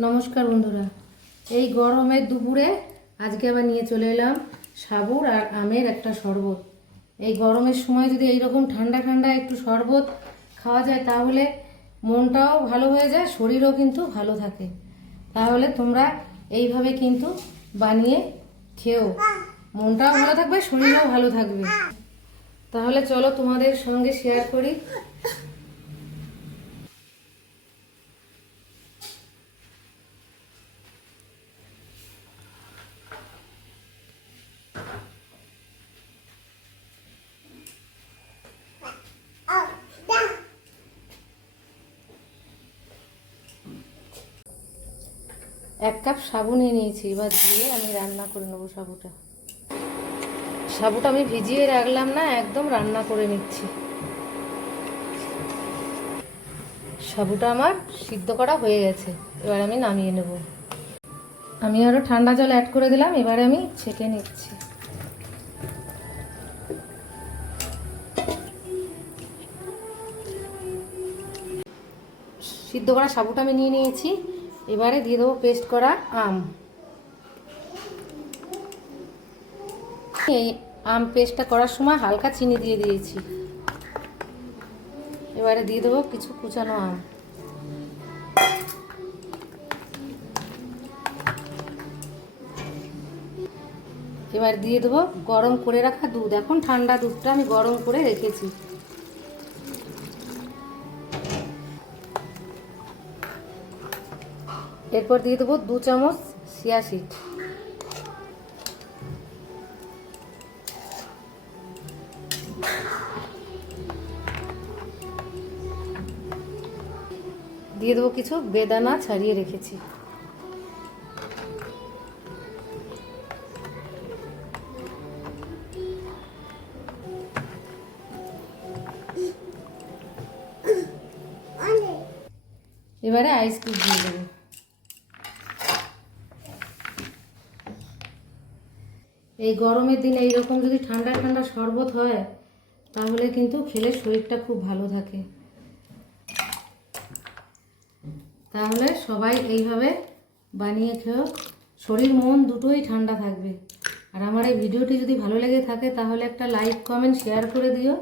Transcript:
নমস্কার বন্ধুরা, এই গরমের দুপুরে আজকে আবার নিয়ে চলে এলাম সাবুর আর আমের একটা শরবত। এই গরমের সময় যদি এইরকম ঠান্ডা ঠান্ডা একটু শরবত খাওয়া যায় তাহলে মনটাও ভালো হয়ে যায়, শরীরও কিন্তু ভালো থাকে। তাহলে তোমরা এইভাবে কিন্তু বানিয়ে খেও, মনটাও ভালো থাকবে, শরীরও ভালো থাকবে। তাহলে চলো তোমাদের সঙ্গে শেয়ার করি। এক কাপ সাবু নিয়ে নিয়েছি, এবার দিয়ে আমি রান্না করে নেবো সাবুটা আমি ভিজিয়ে রাখলাম না, একদম রান্না করে নিচ্ছি। সাবুটা আমার সিদ্ধ করা হয়ে গেছে, এবার আমি নামিয়ে নেব। আমি আরও ঠান্ডা জল অ্যাড করে দিলাম, এবারে আমি ছেঁকে নিচ্ছি। সিদ্ধ করা সাবুটা আমি নিয়ে নিয়েছি, এবারে দিয়ে দেবো পেস্ট করা আম। এই আম পেস্টটা করার সময় হালকা চিনি দিয়ে দিয়েছি। এবারে দিয়ে দেবো কিছু কুচানো আম। এবার দিয়ে দেবো গরম করে রাখা দুধ। এখন ঠান্ডা দুধটা আমি গরম করে রেখেছি। এরপর দিয়ে দেবো 2 চামচ চিয়া সিড। দিয়ে দেবো কিছু বেদানা ছাড়িয়ে রেখেছি। এবারে আইস কিউব দিয়ে দেবো। এই গরমের দিনে এইরকম যদি ঠান্ডা ঠান্ডা শরবত হয় তাহলে কিন্তু খেলে শরীরটা খুব ভালো থাকে। তাহলে সবাই এইভাবে বানিয়ে খেও, শরীর মন দুটোই ঠান্ডা থাকবে। আর আমার এই ভিডিওটি যদি ভালো লেগে থাকে তাহলে একটা লাইক কমেন্ট শেয়ার করে দিও।